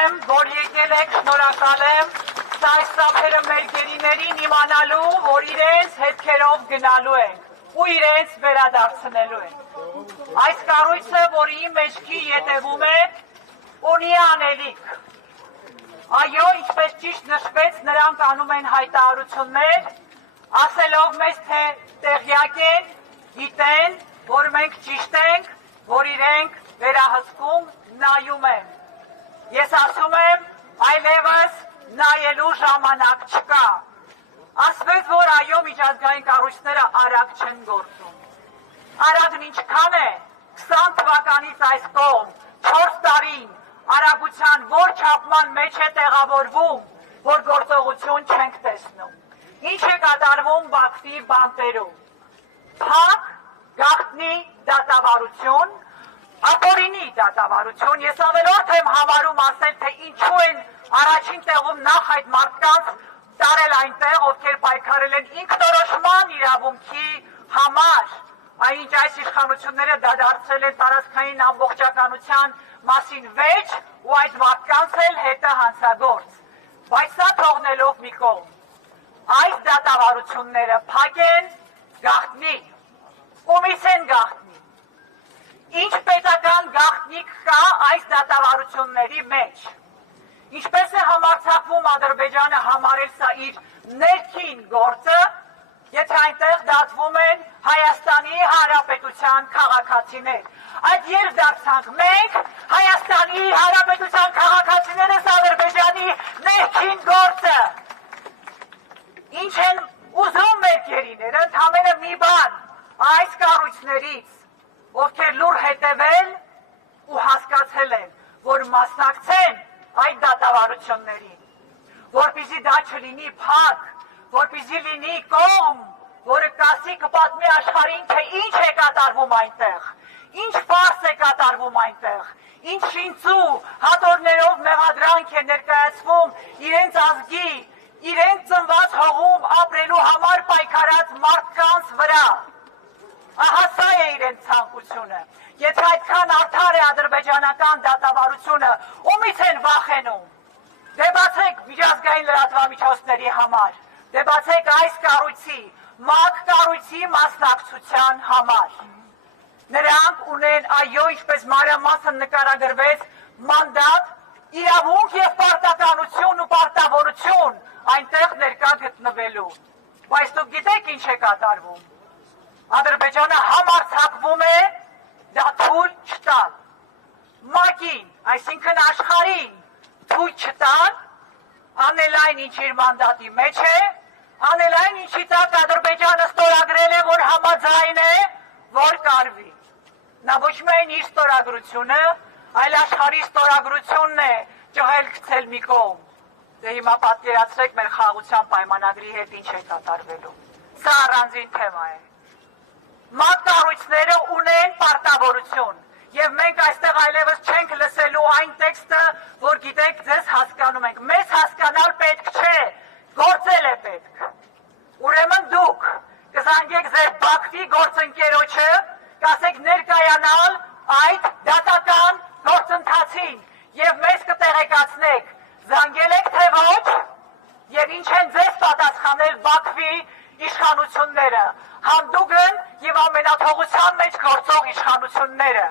եմ, որ եկել եք, շնորհակալ եմ, այս ծափերը մեր գերիներին իմանալու, որ իրենց հետքերով գնալու են ու իրենց վերադարձնելու են։ Այս կառույցը, որի մեջքի ետևում է, ունի անելիք։ Այո, ինչպես ճիշտ նշվեց, նրանք անում են հայտարարություններ, ասելով մեզ, թե տեղյակ են, գիտեն, որ մենք ճիշտ ենք, որ իրենք վերահսկում նայում են։ Ես ասում եմ, այլևս նայելու ժամանակ չկա։ Ասվեց, որ այո, միջազգային կառույցները արագ չեն գործում։ Արագն ինչքան է, 20 թվականից այս կողմ, 4 տարին, արագության որ չափման մեջ է տեղավորվում, որ գործողություն չենք տեսնում։ Ինչ է կատարվում Բաքվի բանտերում։ Փակ, գաղտնի դատավարություն, ապօրինի դատավարություն, ես ավելորդ եմ համարում ասել, թե ինչու են առաջին տեղում նախ այդ մարդկանց տարել այնտեղ, ովքեր պայքարել են ինքնորոշման իրավունքի համար, այնինչ այս իշխանությունները դադարեցրել են տարածքային ամբողջականության մասին վեճ ու այդ մարդկանց էլ հետը հանցագործ։ Բայց սա թողնելով մի կողմ, այս դատավարությունները փակ են, գաղտնի, ումից են գաղտնի։ Ինչ պետական գաղտնիք կա այս դատավարությունների մեջ։ Ինչպես է համարձակվում Ադրբեջանը համարել սա իր ներքին գործը, եթե այնտեղ դատվում են Հայաստանի Հանրապետության քաղաքացիներ։ Այդ երբ դարձանք մենք, Հայաստանի Հանրապետության քաղաքացիները Ադրբեջանի ներքին գործը։ Ինչ են ուզում մեր գերիները, ընդամենը մի բան, այս կառույցներից, ովքեր լուր հետևել ու հասկացել են, որ մասնակցեն այդ դատավարություններին, որպեսզի դա չլինի փակ, որպեսզի լինի կողմ, որը կասի կպատմի աշխարհին, թե ինչ է կատարվում այնտեղ, ինչ ֆարս է կատարվում այնտեղ, ինչ շինծու հատորներով մեղադրանք է ներկայացվում իրենց ազգի, իրենց ծնված հողում ապրելու համար պայքարած մարդկանց վրա։ Ահա սա է իրենց ցանկությունը։ Եթե այդքան արդար է ադրբեջանական դատավարությունը, ումից են վախենում։ Դե բացեք միջազգային լրատվամիջոցների համար, դե բացեք այս կառույցի, ՄԱԿ կառույցի մասնակցության համար։ Նրանք ունեն, այո, ինչպես մանրամասն նկարագրվեց, մանդատ, իրավունք և պարտականություն ու պարտավորություն այնտեղ ներկա գտնվելու։ Բայց դուք գիտեք ինչ է կատարվում։ Ադրբեջանը համարձակվում է դա թույլ չտալ։ ՄԱԿ-ին, այսինքն աշխարհին թույլ չտալ, անել այն, ինչ իր մանդատի մեջ է, անել այն, ինչի տակ Ադրբեջանը ստորագրել է, որ համաձայն է, որ կարվի։ Նա ոչ միայն իր ստորագրությունը, այլ աշխարհի ստորագրությունն է ճղել գցել մի կողմ։ Դե հիմա պատկերացրեք մեր խաղաղության պայմանագրի հետ ինչ է կատարվելու։ Սա առանձին թեմա է։ ՄԱԿ կառույցները ունեն պարտավորություն, եւ մենք այստեղ այլևս չենք լսելու այն տեքստը, որ գիտեք, ձեզ հասկանում ենք։ Մեզ հասկանալ պետք չէ, գործել է պետք։ Ուրեմն դուք կզանգեք ձեր Բաքվի գործընկերոջը, կասեք ներկայանալ այդ դատական գործընթացին եւ մեզ կտեղեկացնեք, զանգել եք թե ոչ, եւ ինչ են ձեզ պատասխանել Բաքվի իշխանությունները, հանդուգն եւ ամենաթողության մեջ գործող իշխանությունները։